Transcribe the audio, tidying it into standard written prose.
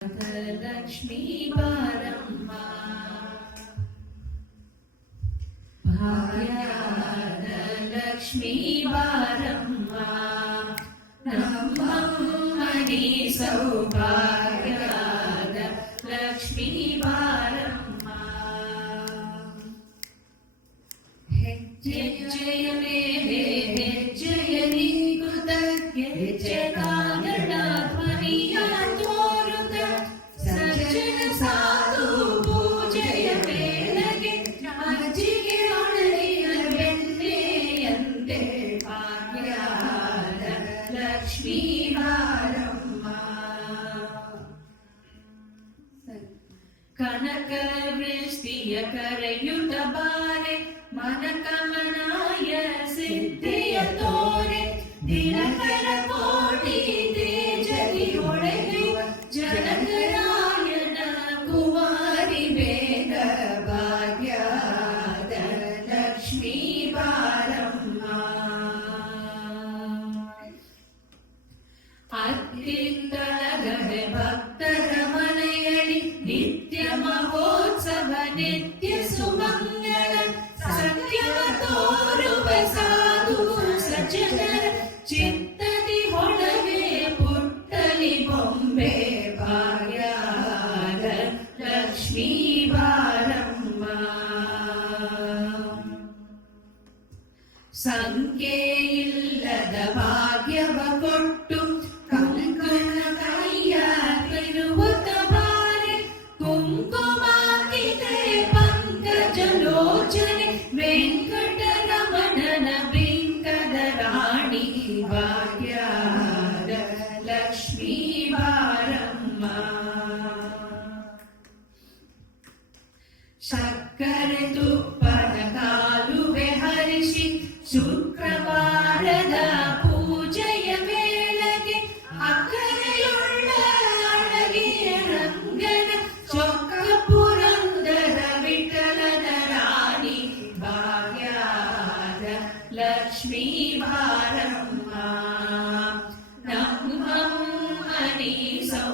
लक्ष्मी बारम्म भाग्याद लक्ष्मी बारम्म नಮ್ಮಮ್ಮನಿ ಸೌಭಾಗ್ಯದ ಲಕ್ಷ್ಮೀ ಬಾರಮ್ಮ ಹೆಜ್ಜೆಯ ಮೇಲೆ ಹೆಜ್ಜೆಯಲಿ ಕೃತಜ್ಞತೆ ಕಾರಣ ಧ್ವನಿಯ ತೋರುತ್ತ ಸಜ್ಜನ ಸಾಧು ಪೂಜೆಯ ವೇಳೆಗೆ ಮಜ್ಜಿಗೆ ಒಣಗಿದ ಬೆಣ್ಣೆಯಂತೆ ಭಾಗ್ಯದ ಲಕ್ಷ್ಮೀ ಬಾರಮ್ಮ ಕನಕ ವೃಷ್ಟಿಯ ಕರೆಯುತ್ತ ಬಾರೆ ಮನಕಮನಾಯ ಸಿದ್ಧಿಯ ತೋರೆ ದಿನಕರ ಕೋಟಿ ತೇಜಲಿ ಒಡೆಯುವ ಜನಕರಾಯಣ ಕುಮಾರಿ ವೇದ ಭಾಗ್ಯದ ಲಕ್ಷ್ಮೀ ಬಾರಮ್ಮ ಅತ್ತಿಂದಳಗಡೆ ಭಕ್ತರ ಮನೆಯಡಿ ನಿತ್ಯ ಮಹೋತ್ಸವ ನಿತ್ಯ ಸುಮಂಗಲ ಸತ್ಯವ ತೋರುವ ಸಾಧು ಸಜ್ಜನರ ಚಿತ್ತದಿ ಒಳಗೆ ಪುಟ್ಟಲಿ ಬೊಂಬೆ ಭಾಗ್ಯದ ಲಕ್ಷ್ಮೀ ಬಾರಮ್ಮ ಸಂಖ್ಯೆಯಿಲ್ಲದ ಭಾಗ್ಯವ ಕೊಟ್ಟು ಕಂಕಣ ಕೈಯ ತಿರುವುತ್ತ ಬಾರೆ ಕುಂಕುಮಾಕಿತೆ ಪಂಕಜಲೋಚನೆ ವೆಂಕಟರಮಣನ ಬಿಂಕದ ರಾಣಿ ಭಾಗ್ಯದ ಲಕ್ಷ್ಮೀ ಬಾರಮ್ಮ ಸಕ್ಕರೆ ತುಪ್ಪದ ಕಾಲುವೆ ಹರಿಸಿ ಶುಕ್ರವಾರದ ಪೂಜೆಯ ವೇಳೆಗೆ ಅಕ್ಕರೆಯುಳ್ಳ ಅಳಗಿಯ ರಂಗನ ಚೊಕ್ಕ ಪುರಂದರ ವಿಠಲನ ರಾಣಿ ಭಾಗ್ಯದ ಲಕ್ಷ್ಮೀ ಬಾರಮ್ಮ ನಮ್ಮಮ್ಮನಿ ಸೌ